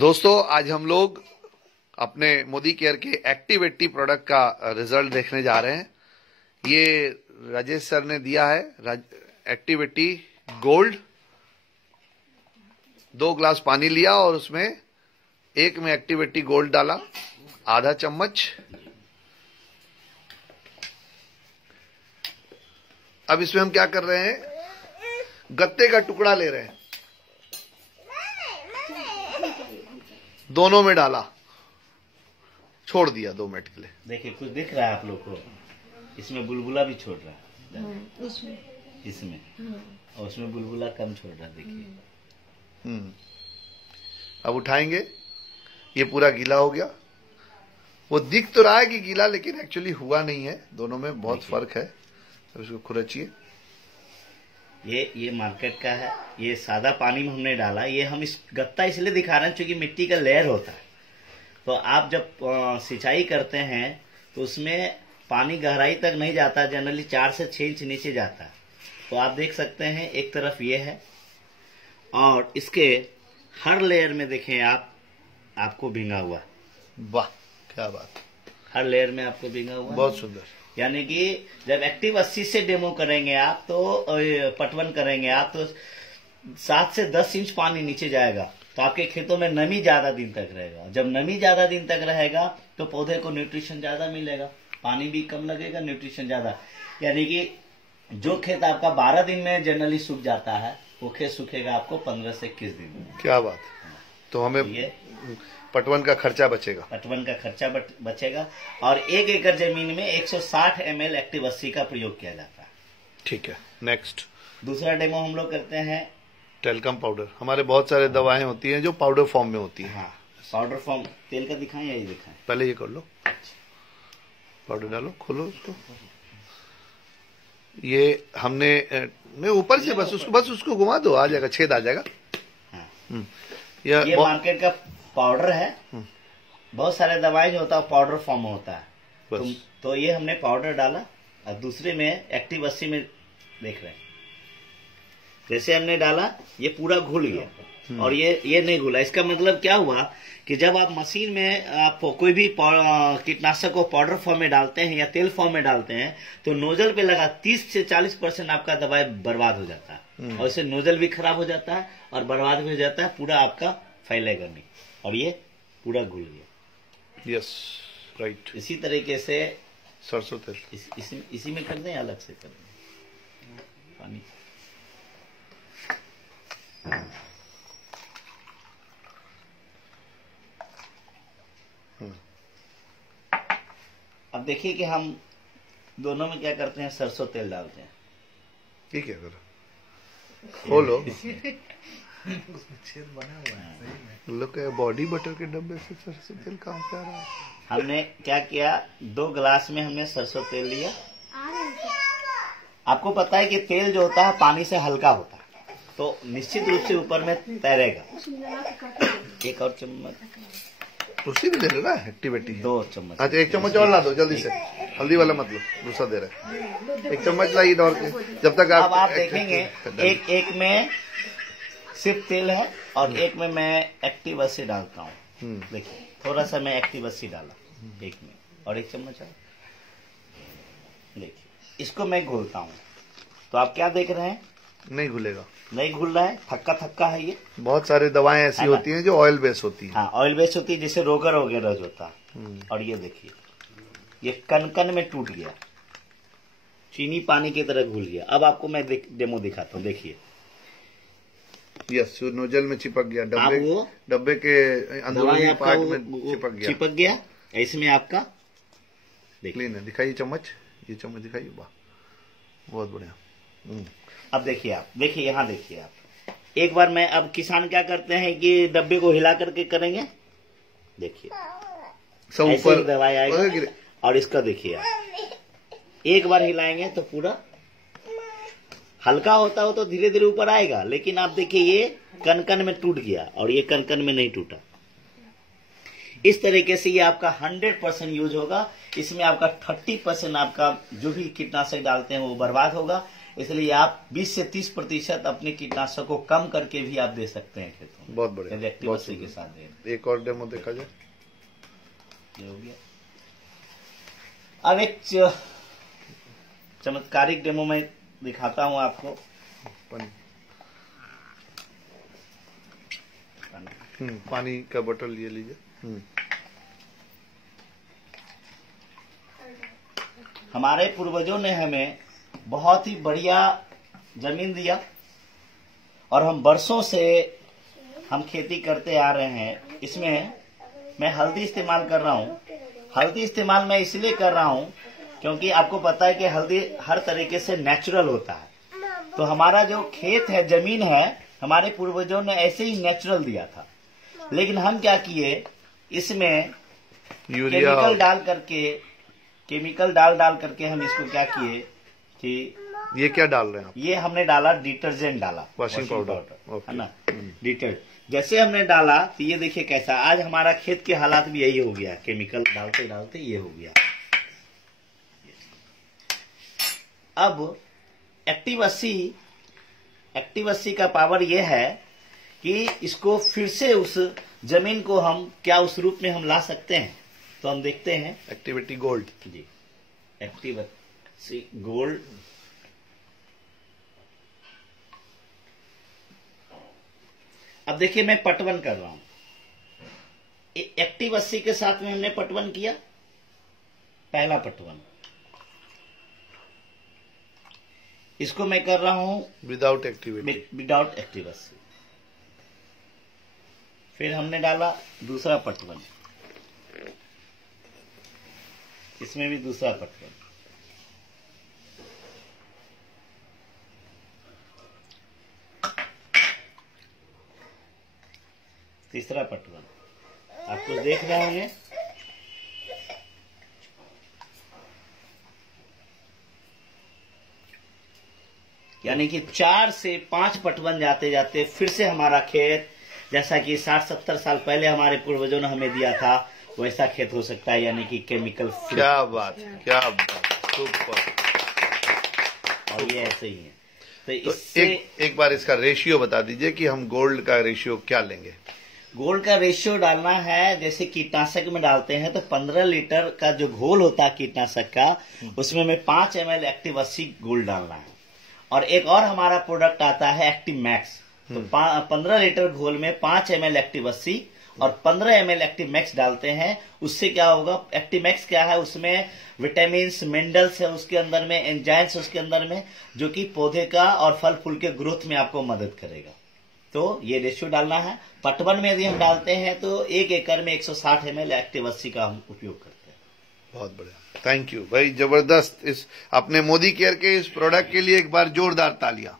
दोस्तों आज हम लोग अपने मोदी केयर के एक्टिव 80 प्रोडक्ट का रिजल्ट देखने जा रहे हैं। ये राजेश सर ने दिया है एक्टिव 80 गोल्ड। 2 ग्लास पानी लिया और उसमें एक में एक्टिव 80 गोल्ड डाला, आधा चम्मच। अब इसमें हम क्या कर रहे हैं, गत्ते का टुकड़ा ले रहे हैं, दोनों में डाला, छोड़ दिया 2 मिनट के लिए। देखिए कुछ दिख रहा है आप लोग को, इसमें बुलबुला भी छोड़ रहा है, इसमें और उसमें बुलबुला कम छोड़ रहा है। देखिए अब उठाएंगे, ये पूरा गीला हो गया। वो दिख तो रहा है कि गीला, लेकिन एक्चुअली हुआ नहीं है। दोनों में बहुत फर्क है। अब इसको खुरचिए। ये मार्केट का है, ये सादा पानी में हमने डाला। ये हम इस गत्ता इसलिए दिखा रहे हैं क्योंकि मिट्टी का लेयर होता है, तो आप जब सिंचाई करते हैं तो उसमें पानी गहराई तक नहीं जाता, जनरली 4 से 6 इंच नीचे जाता है। तो आप देख सकते हैं एक तरफ ये है और इसके हर लेयर में देखें आपको भींगा हुआ। वाह क्या बात, हर लेयर में आपको भींगा हुआ, बहुत सुंदर। यानी कि जब एक्टिव 80 से डेमो करेंगे आप, तो पटवन करेंगे आप, तो 7 से 10 इंच पानी नीचे जाएगा, तो आपके खेतों में नमी ज्यादा दिन तक रहेगा। जब नमी ज्यादा दिन तक रहेगा तो पौधे को न्यूट्रिशन ज्यादा मिलेगा, पानी भी कम लगेगा, न्यूट्रिशन ज्यादा। यानी कि जो खेत आपका 12 दिन में जनरली सूख जाता है, वो खेत सूखेगा आपको 15 से 21 दिन में। क्या बात, तो हमें ये पटवन का खर्चा बचेगा, पटवन का खर्चा बचेगा। और 1 एकड़ जमीन में 160 ml एक्टिव 80 का प्रयोग किया जाता है। ठीक है, नेक्स्ट दूसरा डेमो हम लोग करते हैं टेल्कम पाउडर। हमारे बहुत सारे दवाएं होती हैं जो पाउडर फॉर्म में होती हैं। हाँ, पाउडर फॉर्म। तेल का दिखाएं या ये दिखाएं? पहले ये कर लो, पाउडर डालो, खोलो उसको। ये हमने नहीं, ऊपर से बस उसको घुमा दो, आ जाएगा, छेद आ जाएगा। हाँ। ये मार्केट का पाउडर है। बहुत सारे दवाई जो होता है पाउडर फॉर्म में होता है, तो ये हमने पाउडर डाला और दूसरे में एक्टिव 80 में देख रहे हैं, जैसे हमने डाला ये पूरा घुल गया और ये नहीं घुला। इसका मतलब क्या हुआ कि जब आप मशीन में आप कोई भी कीटनाशक को पाउडर फॉर्म में डालते हैं या तेल फॉर्म में डालते हैं, तो नोजल पे लगा 30 से 40% आपका दवाई बर्बाद हो जाता है, और इससे नोजल भी खराब हो जाता है और बर्बाद भी हो जाता है, पूरा आपका फैलेगा नहीं। और ये पूरा घुल गया। Yes right. इसी तरीके से सरसों तेल इसी में कर दें, अलग से कर दें पानी। अब देखिए कि हम दोनों में क्या करते हैं, सरसों तेल डालते हैं। ये क्या करो, खोलो, उसमें छेद बना हुआ है सही में। लोग बॉडी बटर के डब्बे से सरसों तेल कहाँ से आ रहा है? हमने क्या किया, 2 ग्लास में हमने सरसों तेल लिया। आपको पता है कि तेल जो होता है पानी से हल्का होता है, तो निश्चित रूप से ऊपर में तैरेगा। 1 और चम्मच उसी में दे लेना, एक्टिविटी 2 चम्मच। अच्छा 1 चम्मच और ला दो जल्दी से, हल्दी वाला मत लो, दूसरा दे रहे। 1 चम्मच लाइए और जब तक आप देखेंगे एक में सिर्फ तेल है और एक में मैं एक्टिव 80 डालता हूँ। देखिए थोड़ा सा मैं एक्टिव 80 डाला एक में, और 1 चम्मच है। देखिए इसको मैं घोलता हूँ, तो आप क्या देख रहे हैं, नहीं घुलेगा, नहीं घुल रहा है, थक्का थक्का है। ये बहुत सारी दवाएं ऐसी होती हैं जो ऑयल बेस होती है। हाँ, ऑयल बेस होती है, जैसे रोगर वगैरह जो होता है। और ये देखिए ये कन में टूट गया, चीनी पानी की तरह घुल गया। अब आपको मैं डेमो दिखाता हूँ, देखिए। यस, नोजल में चिपक गया, डब्बे के अंदरूनी पार्ट में चिपक गया। इसमें आपका क्लीन है। दिखाइए चम्मच, ये चम्मच दिखाइए, वाह बहुत बढ़िया। अब देखिए आप, देखिए यहाँ देखिए आप, एक बार मैं, अब किसान क्या करते हैं कि डब्बे को हिला करके करेंगे, देखिए सब ऊपर दवाई आएगा। और इसका देखिए आप, एक बार हिलाएंगे तो पूरा हल्का होता हो तो धीरे धीरे ऊपर आएगा, लेकिन आप देखिए ये कन में टूट गया और ये कन में नहीं टूटा। इस तरीके से ये आपका 100% यूज होगा। इसमें आपका 30% आपका जो भी कीटनाशक डालते हैं वो बर्बाद होगा। इसलिए आप 20 से 30% अपने कीटनाशक को कम करके भी आप दे सकते हैं खेतों में। बहुत बढ़िया, एक्टिव 80 के साथ दे। एक और डेमो देखा जाए। ये हो गया। अब एक चमत्कारिक डेमो मैं दिखाता हूं आपको। पानी का बोतल ये लीजिए। हमारे पूर्वजों ने हमें बहुत ही बढ़िया जमीन दिया और हम बरसों से हम खेती करते आ रहे हैं। इसमें मैं हल्दी इस्तेमाल कर रहा हूँ। हल्दी इस्तेमाल मैं इसलिए कर रहा हूँ क्योंकि आपको पता है कि हल्दी हर तरीके से नेचुरल होता है। तो हमारा जो खेत है, जमीन है, हमारे पूर्वजों ने ऐसे ही नेचुरल दिया था। लेकिन हम क्या किए, इसमें केमिकल डाल करके हम इसको क्या किए कि ये क्या डाल रहे हैं आप? ये हमने डाला डिटर्जेंट डाला, वॉशिंग पाउडर, है ना, डिटर्जेंट। जैसे हमने डाला तो ये देखिए कैसा, आज हमारा खेत के हालात भी यही हो गया। केमिकल डालते डालते ये हो गया। अब एक्टिव 80 का पावर ये है कि इसको फिर से उस जमीन को हम क्या उस रूप में हम ला सकते हैं। तो हम देखते हैं एक्टिविटी गोल्ड जी, एक्टिव 80 गोल्ड। अब देखिए मैं पटवन कर रहा हूं। एक्टिव 80 के साथ में हमने पटवन किया, पहला पटवन। इसको मैं कर रहा हूं विदाउट एक्टिव 80। फिर हमने डाला दूसरा पटवन, इसमें भी दूसरा पटवन। तीसरा पटवन। आप कुछ देख रहे होंगे, यानी कि 4 से 5 पटवन जाते जाते फिर से हमारा खेत, जैसा कि 60-70 साल पहले हमारे पूर्वजों ने हमें दिया था, वैसा खेत हो सकता है। यानी कि केमिकल फ्री। क्या बात, क्या बात, सुपर। और ये ऐसे ही है। तो एक बार इसका रेशियो बता दीजिए कि हम गोल्ड का रेशियो क्या लेंगे। गोल्ड का रेशियो डालना है, जैसे कीटनाशक में डालते हैं तो 15 लीटर का जो घोल होता है कीटनाशक का, उसमें हमें 5 ml एक्टिव 80 गोल्ड डालना है। और एक और हमारा प्रोडक्ट आता है एक्टिव मैक्स। तो 15 लीटर घोल में 5 ml एक्टिव 80 और 15 ml एक्टिव मैक्स डालते हैं। उससे क्या होगा, एक्टिव मैक्स क्या है, उसमें विटामिन मिनरल्स है उसके अंदर में, एंजाइम्स उसके अंदर में, जो कि पौधे का और फल फूल के ग्रोथ में आपको मदद करेगा। तो ये रेशियो डालना है। पटवन में यदि हम डालते हैं तो 1 एकड़ में 160 ml एक्टिव 80 का हम उपयोग करते हैं। बहुत बढ़िया, थैंक यू भाई, जबरदस्त। इस अपने मोदी केयर के इस प्रोडक्ट के लिए एक बार जोरदार तालियां।